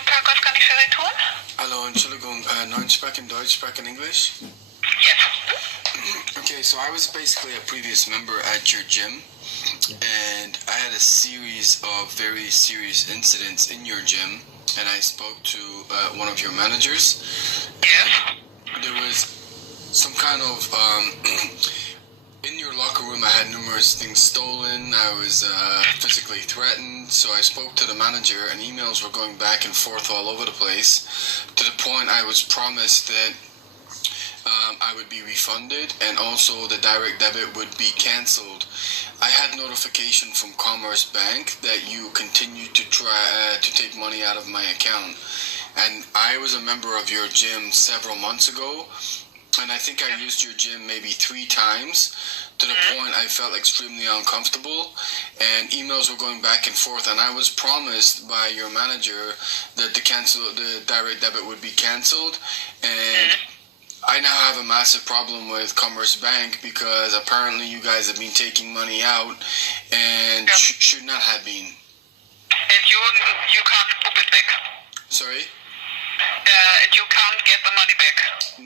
guten Tag, was kann ich für Sie tun? Hallo, Entschuldigung, neun sprechen Deutsch, sprechen English? Yes. Okay, so I was basically a previous member at your gym, and I had a series of very serious incidents in your gym, and I spoke to one of your managers. Yes. There was some kind of in your locker room I had numerous things stolen. I was physically threatened, so I spoke to the manager, and emails were going back and forth all over the place, to the point I was promised that I would be refunded, and also the direct debit would be cancelled. I had notification from Commerce Bank that you continued to try to take money out of my account, and I was a member of your gym several months ago, and I think I used your gym maybe 3 times, to the point I felt extremely uncomfortable, and emails were going back and forth, and I was promised by your manager that the direct debit would be cancelled, and I now have a massive problem with Commerce Bank because apparently you guys have been taking money out and should not have been. And you can't book it back? Sorry? And you can't get the money back?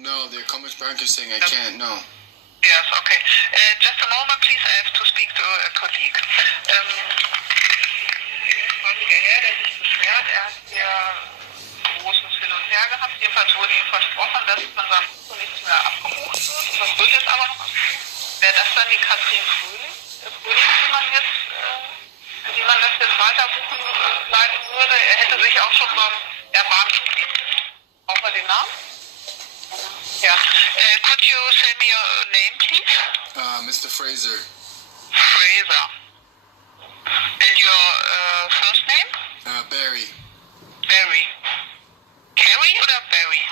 No, the Commerce Bank is saying I can't, no. Yes, okay. Just a moment, please. I have to speak to a colleague. Der Herr, der sich beschwert, hat großes Hin und Her gehabt. Jedenfalls wurde ihm versprochen, dass von seinem Konto nichts mehr abgebucht wird. Das wird jetzt aber noch abgebucht. Wäre das dann die Katrin Frühling, die man das jetzt weiter buchen leiten würde? Er hätte sich auch schon beim Erbarmen gegeben. Brauchen wir den Namen? Ja. Could you say me your name, please? Mr. Fraser. Fraser. And your first name? Barry. Barry. Carrie or Barry?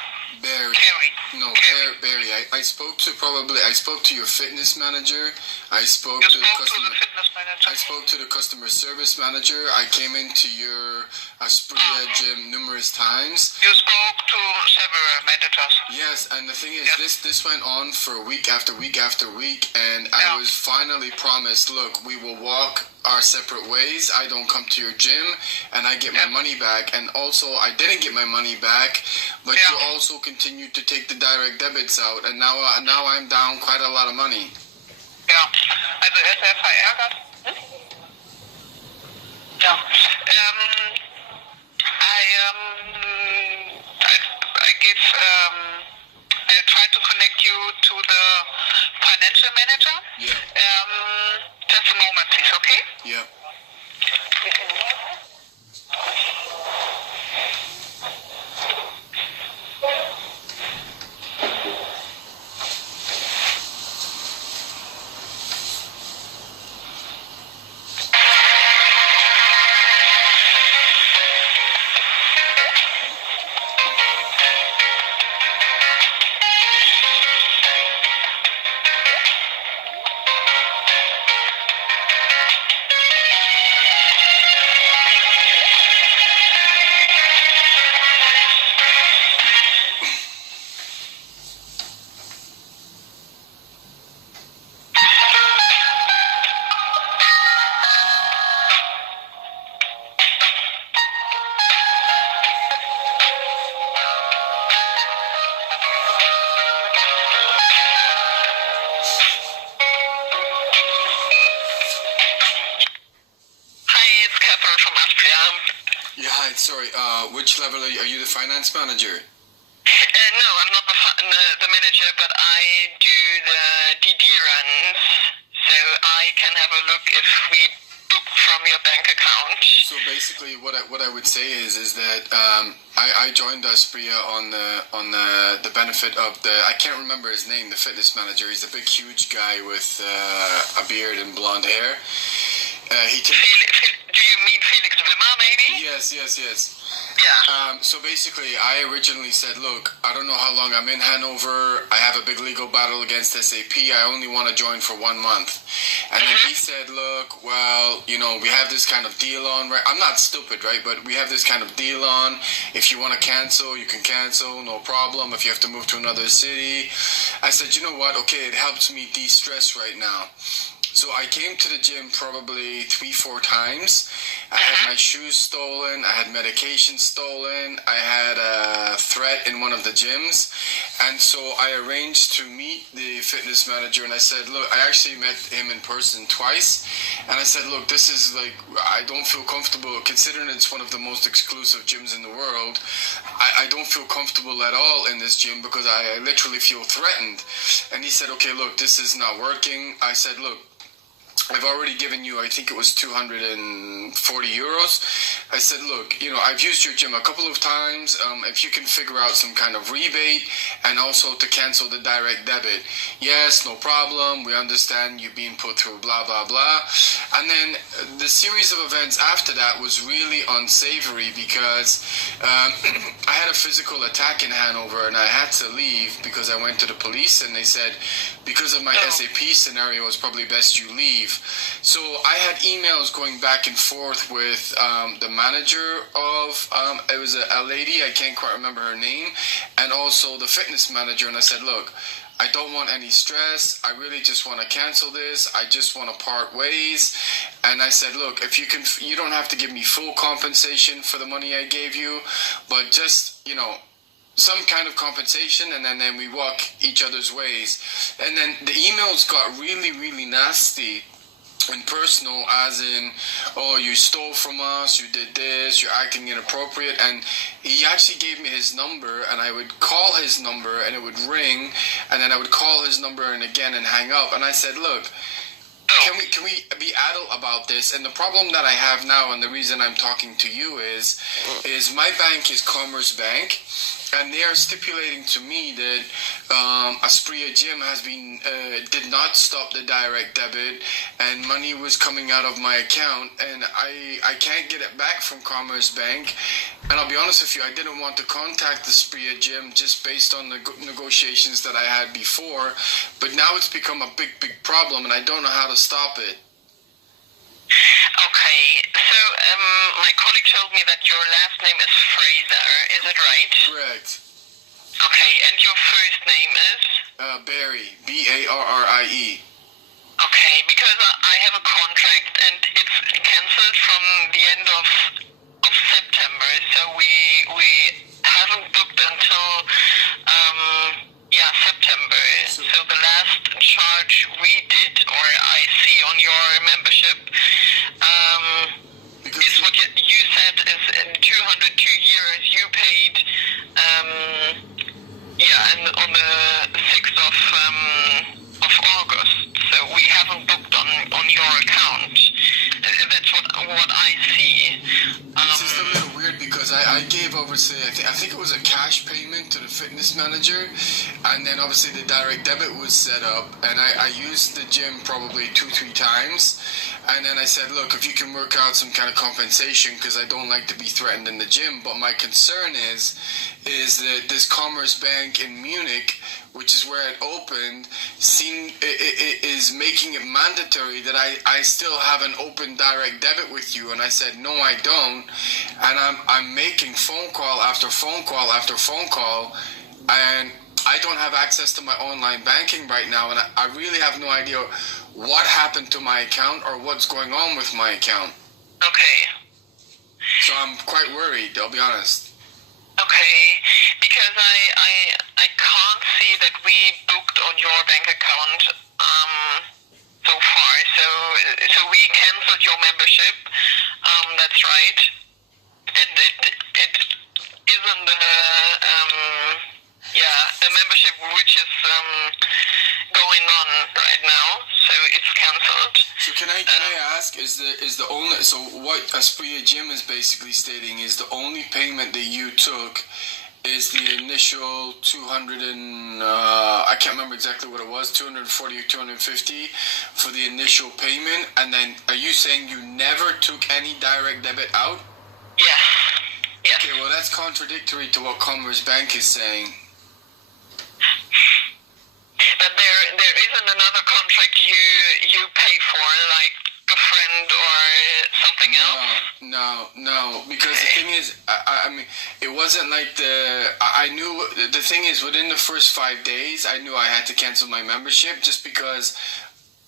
Barry. Carrie. No, Carrie. Barry. I spoke to your fitness manager. I spoke You to the spoke to customer. the fitness manager. I spoke to the customer service manager. I came into your ASPRIA gym numerous times. You spoke to several managers. Yes, and the thing is, this went on for week after week after week, and I was finally promised, look, we will walk our separate ways. I don't come to your gym, and I get my money back. And also, I didn't get my money back, but you also continued to take the direct debits out, and now I'm down quite a lot of money. Ja, also er ist sehr verärgert. Ja. I tried to connect you to the financial manager. Yeah. Just a moment, please, okay? Yeah. From ASPRIA. Yeah, hi, sorry, which level are you the finance manager? No, I'm not the manager, but I do the DD runs, so I can have a look if we book from your bank account. So basically, what I would say is that I joined ASPRIA on the benefit of I can't remember his name, the fitness manager. He's a big, huge guy with a beard and blonde hair. Do you mean Felix Wimmer, maybe? Yes. Yeah. So basically, I originally said, look, I don't know how long I'm in Hannover. I have a big legal battle against SAP. I only want to join for 1 month. And then he said, look, well, we have this kind of deal on, right? I'm not stupid, right? But we have this kind of deal on. If you want to cancel, you can cancel, no problem. If you have to move to another city. I said, you know what? Okay, it helps me de-stress right now. So I came to the gym probably 3-4 times, I had my shoes stolen. I had medication stolen. I had a threat in one of the gyms. And so I arranged to meet the fitness manager, and I said, look, I actually met him in person twice. And I said, look, this is like, I don't feel comfortable, considering it's one of the most exclusive gyms in the world. I don't feel comfortable at all in this gym because I literally feel threatened. And he said, okay, look, this is not working. I said, look, I've already given you, I think it was 240 euros. I said, look, I've used your gym a couple of times. If you can figure out some kind of rebate and also to cancel the direct debit. Yes, no problem. We understand you being put through blah, blah, blah. And then the series of events after that was really unsavory because I had a physical attack in Hannover and I had to leave because I went to the police and they said, because of my SAP scenario, it's probably best you leave. So I had emails going back and forth with the manager of, it was a lady, I can't quite remember her name, and also the fitness manager. And I said, look, I don't want any stress. I really just want to cancel this. I just want to part ways. And I said, look, if you don't have to give me full compensation for the money I gave you, but just, some kind of compensation, and then we walk each other's ways. And then the emails got really, really nasty and personal, as in, oh, you stole from us, you did this, you're acting inappropriate. And he actually gave me his number, and I would call his number and it would ring, and then I would call his number and again and hang up. And I said, look, can we be adult about this? And the problem that I have now, and the reason I'm talking to you is my bank is Commerce Bank, and they are stipulating to me that ASPRIA Gym did not stop the direct debit, and money was coming out of my account, and I can't get it back from Commerce Bank. And I'll be honest with you, I didn't want to contact the ASPRIA Gym just based on the negotiations that I had before, but now it's become a big, big problem, and I don't know how to stop it. Okay, so my colleague told me that your last name is Fraser, is it right? Correct. Okay, and your first name is? Barry, Barrie. Okay, because I have a contract and it's cancelled from the end of September, so we haven't booked until September. So the last charge we did, or I see on your membership, is what you said is 202 euros you paid, and on the 6th of August. So we haven't booked on your account. That's what I see. It's just a little weird because I gave, obviously, I think it was a cash payment to the fitness manager, and then obviously the direct debit was set up, and I used the gym probably 2-3 times, and then I said, look, if you can work out some kind of compensation, because I don't like to be threatened in the gym. But my concern is that this Commerce Bank in Munich, which is where it opened, is making it mandatory that I still have an open direct debit with you. And I said, no, I don't. And I'm making phone call after phone call after phone call, and I don't have access to my online banking right now, and I really have no idea what happened to my account or what's going on with my account. Okay. So I'm quite worried, I'll be honest. Okay, because I can't see that we booked on your bank account so far. So we canceled your membership. That's right, and it isn't a membership which is going on right now. So it's cancelled. So can I ask, is the only, so what ASPRIA Gym is basically stating is the only payment that you took is the initial 200 and I can't remember exactly what it was, 240 or 250 for the initial payment, and then are you saying you never took any direct debit out? Yes. Okay, well that's contradictory to what Commerce Bank is saying. But there isn't another contract you pay for, like a friend or something else? No, because the thing is, I mean, it wasn't like I knew, the thing is, within the first 5 days, I knew I had to cancel my membership just because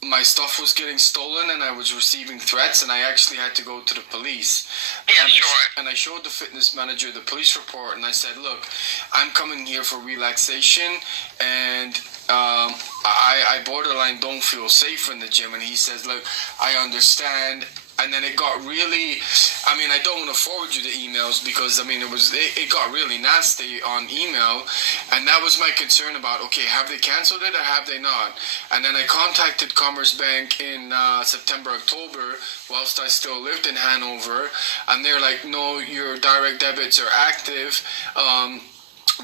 my stuff was getting stolen and I was receiving threats, and I actually had to go to the police. Yeah, sure. And I showed the fitness manager the police report, and I said, look, I'm coming here for relaxation, and I borderline don't feel safe in the gym. And he says, look, I understand. And then it got really, I mean, I don't want to forward you the emails because, I mean, it got really nasty on email. And that was my concern about, okay, have they canceled it or have they not? And then I contacted Commerce Bank in September, October, whilst I still lived in Hannover. And they're like, no, your direct debits are active.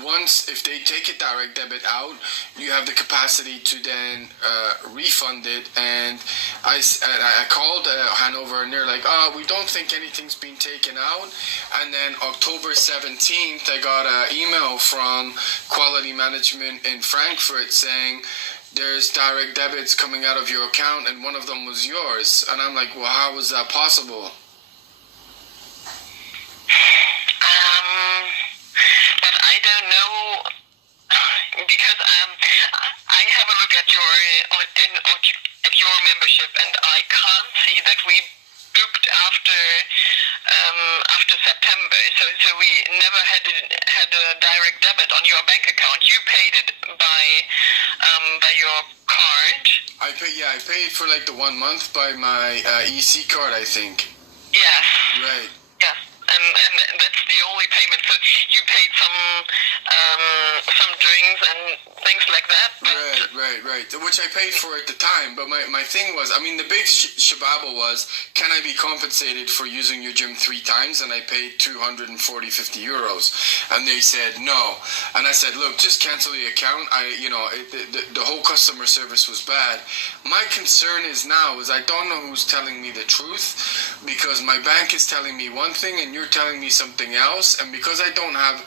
Once, if they take a direct debit out, you have the capacity to then refund it. And I called Hanover, and they're like, oh, we don't think anything's been taken out. And then October 17th, I got an email from Quality Management in Frankfurt saying, there's direct debits coming out of your account, and one of them was yours. And I'm like, well, how was that possible? But I don't know, because I have a look at your membership, and I can't see that we booked after September. So we never had a direct debit on your bank account. You paid it by your card. I paid for like the 1 month by my EC card, I think. Yes. Right. Yes. And that's the only payment. So you paid some drinks and things like that. But Right. Which I paid for at the time. But my thing was, I mean, the big shababble was, can I be compensated for using your gym 3 times? And I paid 250 euros. And they said no. And I said, look, just cancel the account. The whole customer service was bad. My concern is now is I don't know who's telling me the truth, because my bank is telling me one thing and you're telling me something else. And because I don't have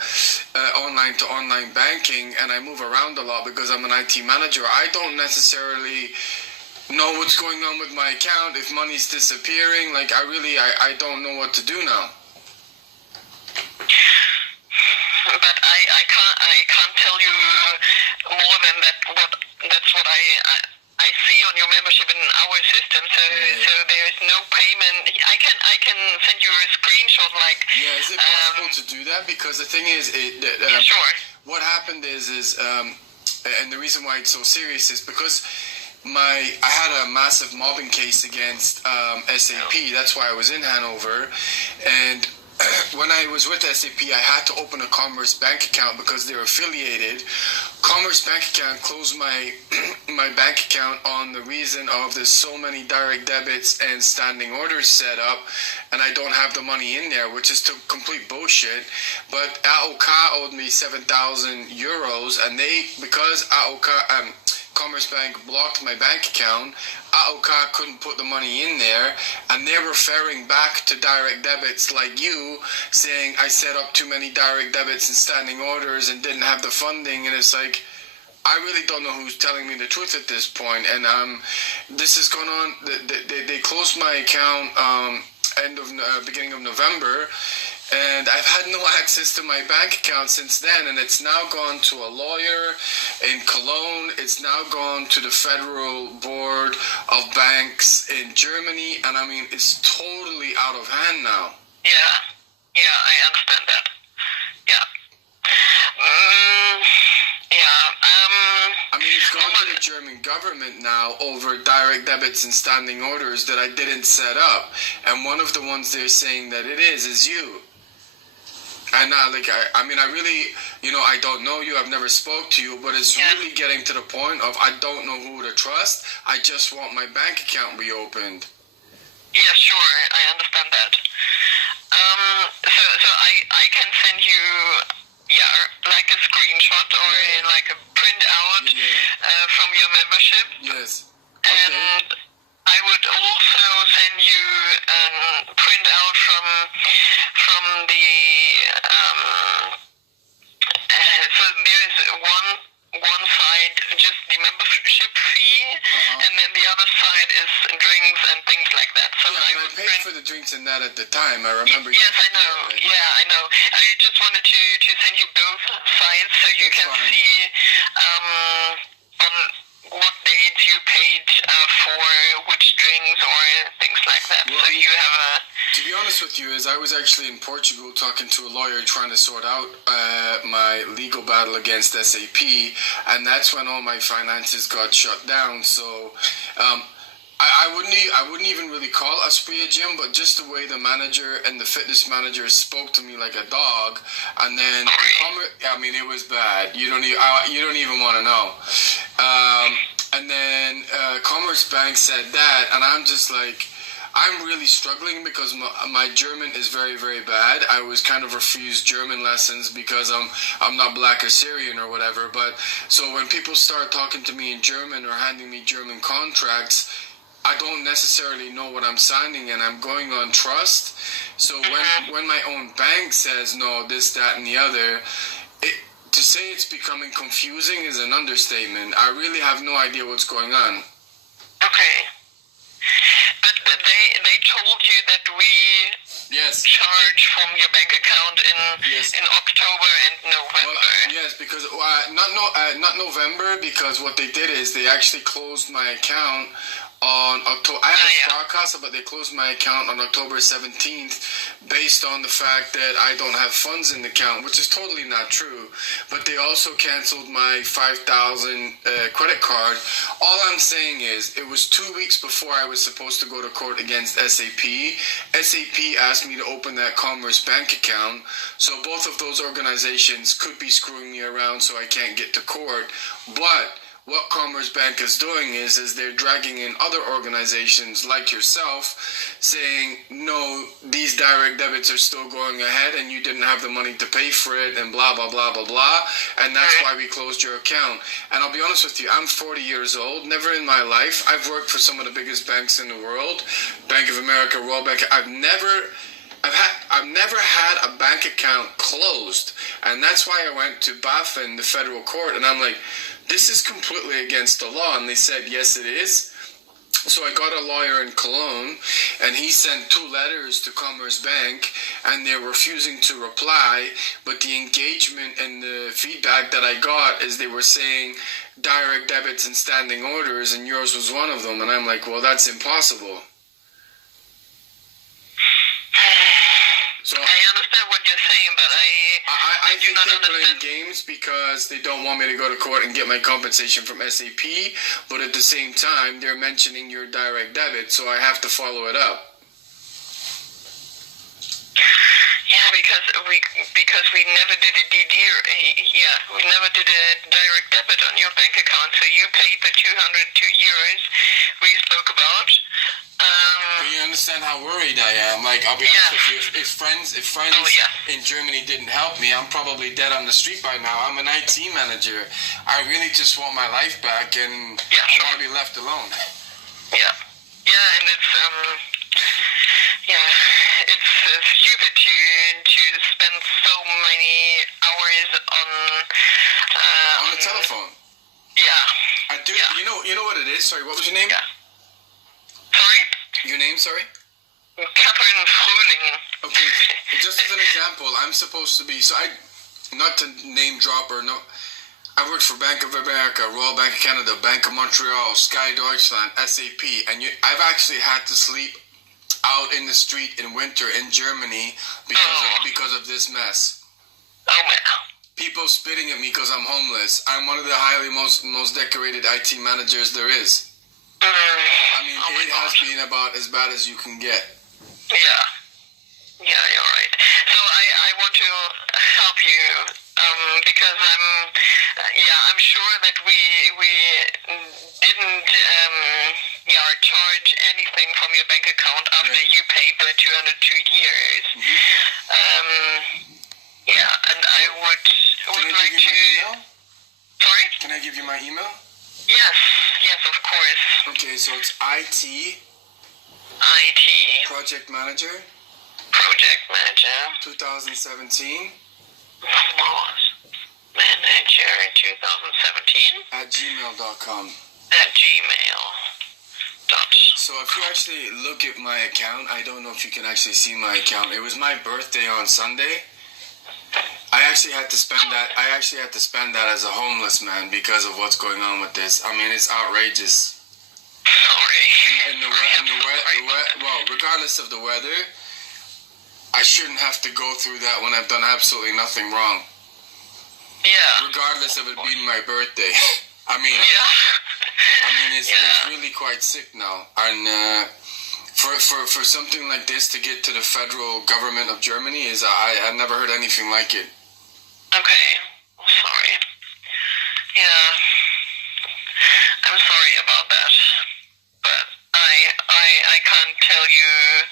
online to online banking, and I move around a lot because I'm an IT manager, I don't necessarily know what's going on with my account, if money's disappearing. Like, I don't know what to do now. But I can't tell you more than that. That's what I see on your membership in our system. So there is no payment. I can send you a screenshot. Like, yeah, is it possible to do that? Because the thing is, yeah, sure. What happened is and the reason why it's so serious is because I had a massive mobbing case against SAP. That's why I was in Hanover, and when I was with SAP, I had to open a Commerce Bank account because they're affiliated. Commerce Bank account closed my bank account on the reason of there's so many direct debits and standing orders set up, and I don't have the money in there, which is complete bullshit. But AOK owed me 7,000 euros, and because AOK Commerce Bank blocked my bank account, AOK couldn't put the money in there, and they're referring back to direct debits like you, saying I set up too many direct debits and standing orders and didn't have the funding. And it's like, I really don't know who's telling me the truth at this point. And this is going on. They closed my account beginning of November, and I've had no access to my bank account since then, and it's now gone to a lawyer in Cologne. It's now gone to the Federal Board of Banks in Germany, and I mean, it's totally out of hand now. Yeah, I understand that. Yeah. I mean, it's gone to the German government now over direct debits and standing orders that I didn't set up, and one of the ones they're saying that it is you. And I really, I don't know you, I've never spoke to you, but it's really getting to the point of I don't know who to trust. I just want my bank account reopened. Yeah, sure, I understand that. So I can send you, like a screenshot or like a printout from your membership. Yes. Okay. And I would also send you a printout from the so there's one side just the membership fee, and then the other side is drinks and things like that. So I paid for the drinks and that at the time. I remember. Yes, I know. Yeah, I know. I just wanted to send you both sides so you can see on what date you paid for which drinks or things like that. Well, so you have a... To be honest with you, is I was actually in Portugal talking to a lawyer trying to sort out my legal battle against SAP, and that's when all my finances got shut down. So I wouldn't even really call ASPRIA gym, but just the way the manager and the fitness manager spoke to me like a dog, and then I mean, it was bad. You don't even want to know. And then Commerce Bank said that, and I'm just like, I'm really struggling because my German is very, very bad. I was kind of refused German lessons because I'm not black or Syrian or whatever. But so when people start talking to me in German or handing me German contracts, I don't necessarily know what I'm signing, and I'm going on trust. So when my own bank says no, this, that, and the other, to say it's becoming confusing is an understatement. I really have no idea what's going on. Okay. But they told you that we charge from your bank account in October and November. Well, yes, because not November, because what they did is they actually closed my account on October. I had a Sparkasse, but they closed my account on October 17th based on the fact that I don't have funds in the account, which is totally not true. But they also canceled my 5,000 credit card. All I'm saying is it was 2 weeks before I was supposed to go to court against SAP. SAP asked me to open that Commerce Bank account, so both of those organizations could be screwing me around so I can't get to court. But what Commerce Bank is doing is they're dragging in other organizations like yourself saying, no, these direct debits are still going ahead and you didn't have the money to pay for it and blah, blah, blah, blah, blah. And that's why we closed your account. And I'll be honest with you, I'm 40 years old. Never in my life. I've worked for some of the biggest banks in the world. Bank of America, Royal Bank. I've never had a bank account closed. And that's why I went to BaFin, the federal court, and I'm like, this is completely against the law. And they said, yes, it is. So I got a lawyer in Cologne, and he sent 2 letters to Commerce Bank, and they're refusing to reply. But the engagement and the feedback that I got is they were saying direct debits and standing orders, and yours was one of them. And I'm like, well, that's impossible. So I understand what you're saying, but I do think not they're playing understand. games because they don't want me to go to court and get my compensation from SAP, but at the same time, they're mentioning your direct debit, so I have to follow it up. Yeah, because we never did a DD. We never did a direct debit on your bank account, so you paid the 202 euros we spoke about. But you understand how worried I am. Like, I'll be honest with you, if friends in Germany didn't help me, I'm probably dead on the street by now. I'm an IT manager. I really just want my life back, and I want to be left alone. Yeah, and it's it's stupid to spend so many hours on the telephone. Yeah. You know what it is? Sorry, what was your name? Yeah. Sorry? Your name, sorry? Catherine Frühling. Okay, just as an example, I'm supposed to be, not to name drop or no, I worked for Bank of America, Royal Bank of Canada, Bank of Montreal, Sky Deutschland, SAP, and I've actually had to sleep out in the street in winter in Germany because of this mess. Oh, man. People spitting at me because I'm homeless. I'm one of the most decorated IT managers there is. I mean, it has been about as bad as you can get. Yeah, you're right. So I want to help you because I'm sure that we didn't charge anything from your bank account after you paid the 202 years. And I would like to. Sorry? Can I give you my email? Yes, of course. Okay, so it's IT Project Manager 2017 Manager 2017 at gmail.com. So if you actually look at my account, I don't know if you can actually see my account. It was my birthday on Sunday. I actually had to spend that. I actually had to spend that as a homeless man because of what's going on with this. I mean, it's outrageous. Sorry. Well, regardless of the weather, I shouldn't have to go through that when I've done absolutely nothing wrong. Yeah. Regardless of it being my birthday. I mean, it's really quite sick now. And for something like this to get to the federal government of Germany I've never heard anything like it. Okay. I'm sorry. Yeah. I'm sorry about that. But I can't tell you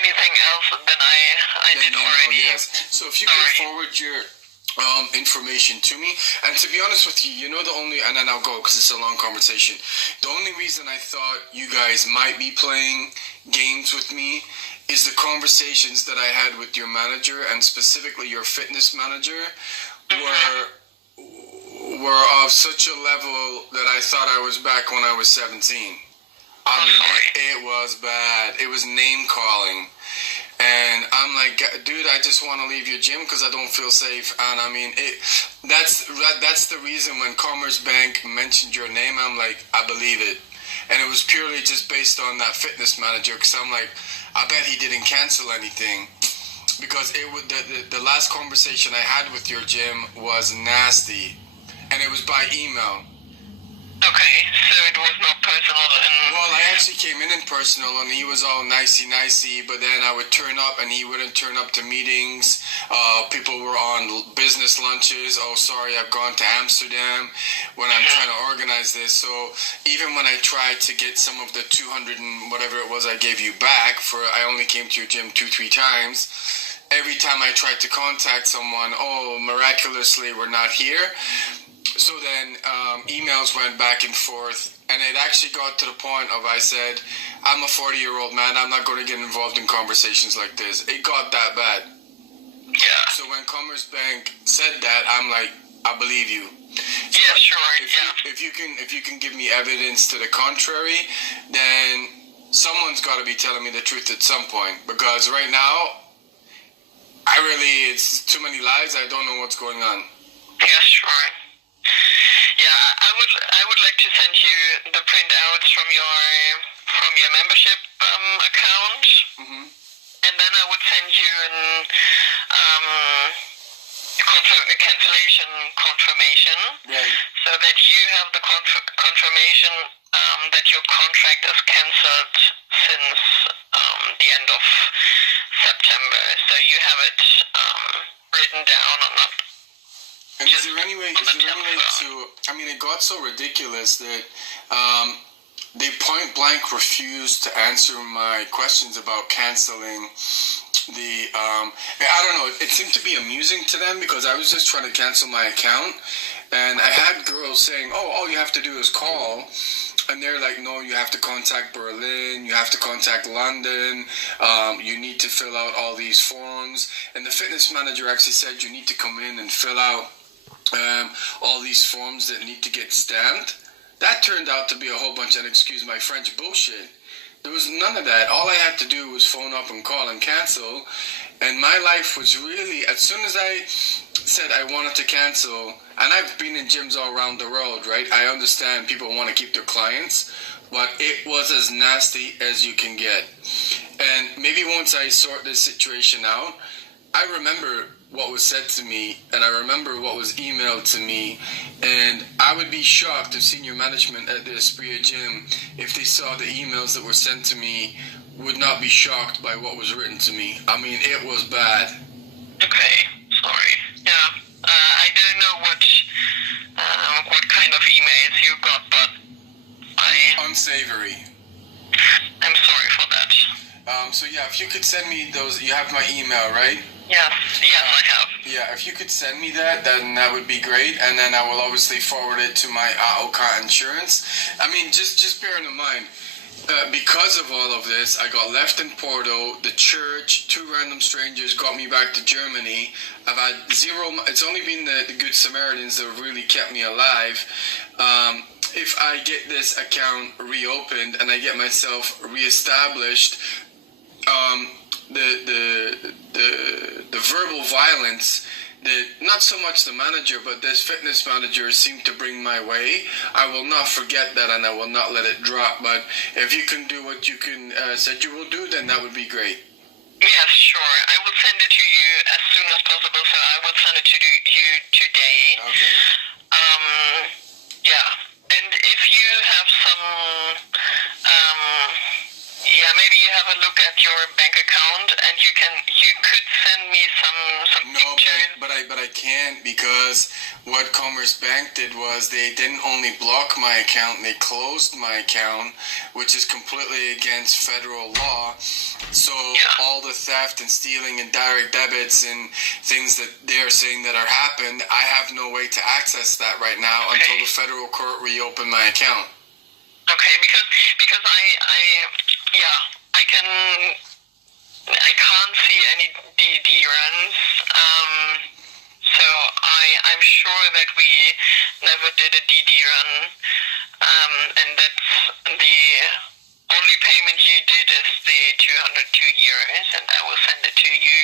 anything else than I did already. Yes. So if you could forward your information to me, and to be honest with you, and then I'll go because it's a long conversation. The only reason I thought you guys might be playing games with me is the conversations that I had with your manager, and specifically your fitness manager, were of such a level that I thought I was back when I was 17. I mean, it was bad. It was name calling. And I'm like, dude, I just want to leave your gym because I don't feel safe. And I mean, that's the reason when Commerce Bank mentioned your name, I'm like, I believe it. And it was purely just based on that fitness manager, because I'm like, I bet he didn't cancel anything. Because the last conversation I had with your gym was nasty. And it was by email. Okay, so it was not personal. Well, I actually came in personal, and he was all nicey, but then I would turn up, and he wouldn't turn up to meetings. People were on business lunches. Oh, sorry, I've gone to Amsterdam when I'm trying to organize this. So even when I tried to get some of the 200 and whatever it was I gave you back, I only came to your gym 2-3 times. Every time I tried to contact someone, miraculously, we're not here. So then emails went back and forth, and it actually got to the point of I said, I'm a 40-year-old man, I'm not going to get involved in conversations like this. It got that bad. Yeah. So when Commerce Bank said that, I'm like, I believe you. So yeah, sure. If you can give me evidence to the contrary, then someone's got to be telling me the truth at some point. Because right now, it's too many lies. I don't know what's going on. Yeah, sure. Yeah, I would like to send you the printouts from your membership account, and then I would send you a cancellation confirmation, so that you have the confirmation that your contract is cancelled since the end of September. So you have it written down on that. And is there any way to, I mean, it got so ridiculous that they point blank refused to answer my questions about canceling I don't know, it seemed to be amusing to them because I was just trying to cancel my account, and I had girls saying, all you have to do is call. And they're like, no, you have to contact Berlin, you have to contact London, you need to fill out all these forms. And the fitness manager actually said you need to come in and fill out all these forms that need to get stamped. That turned out to be a whole bunch of, excuse my French, bullshit. There was none of that. All I had to do was phone up and call and cancel. And my life was really, as soon as I said I wanted to cancel, and I've been in gyms all around the world, right? I understand people want to keep their clients, but it was as nasty as you can get. And maybe once I sort this situation out, I remember what was said to me, and I remember what was emailed to me, and I would be shocked if senior management at the ASPRIA gym, if they saw the emails that were sent to me, would not be shocked by what was written to me. I mean, it was bad. Okay, sorry. Yeah, I don't know what kind of emails you got, but unsavory. I'm sorry for that. So yeah, if you could send me those, you have my email, right? Yes, I have. Yeah, if you could send me that, then that would be great, and then I will obviously forward it to my AOK insurance. I mean, just bearing in mind, because of all of this, I got left in Porto, the church, 2 random strangers got me back to Germany. I've had it's only been the Good Samaritans that have really kept me alive. If I get this account reopened and I get myself reestablished, the verbal violence not so much the manager, but this fitness manager seemed to bring my way. I will not forget that, and I will not let it drop. But if you can do what you can said you will do, then that would be great. Yes, sure. I will send it to you as soon as possible. So I will send it to you today. Okay. Yeah. And if you have some, maybe you have a look at your bank account, and you could send me some pictures. But I can't, because what Commerce Bank did was they didn't only block my account, they closed my account, which is completely against federal law. So all the theft and stealing and direct debits and things that they are saying that are happened, I have no way to access that right now until the federal court reopen my account. Okay, because I can't see any DD runs. So I'm sure that we never did a DD run, and that's the only payment you did is the 202 euros, and I will send it to you,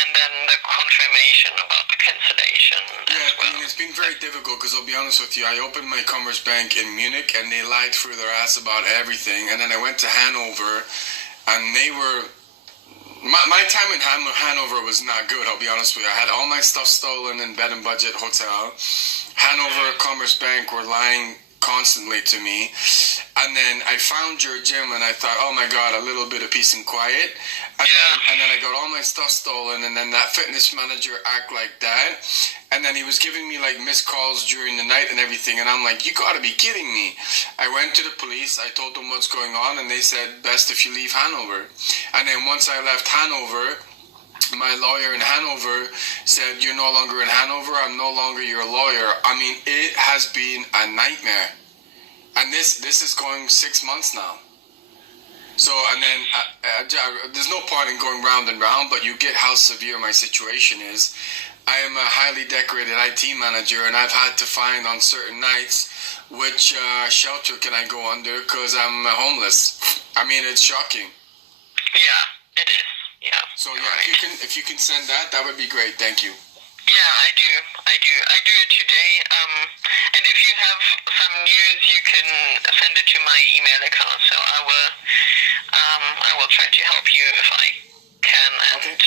and then the confirmation about the cancellation as well. I mean, it's been very difficult, because I'll be honest with you, I opened my Commerce Bank in Munich, and they lied through their ass about everything, and then I went to Hanover, and they were... My time in Hanover was not good, I'll be honest with you. I had all my stuff stolen in Bed and Budget Hotel. Hanover Commerce Bank were lying constantly to me. And then I found your gym, and I thought, oh my God, a little bit of peace and quiet. And then I got all my stuff stolen, and then that fitness manager act like that. And then he was giving me like missed calls during the night and everything, and I'm like, you gotta be kidding me. I went to the police, I told them what's going on, and they said, best if you leave Hanover. And then once I left Hanover, my lawyer in Hanover said, you're no longer in Hanover, I'm no longer your lawyer. I mean, it has been a nightmare. And this is going 6 months now. So, and then there's no point in going round and round, but you get how severe my situation is. I am a highly decorated IT manager, and I've had to find on certain nights which shelter can I go under, because I'm homeless. I mean, it's shocking. Yeah, it is. Yeah. So yeah, if you can send that would be great. Thank you. Yeah, I do it today. And if you have some news, you can send it to my email account. So I will try to help you if I can. And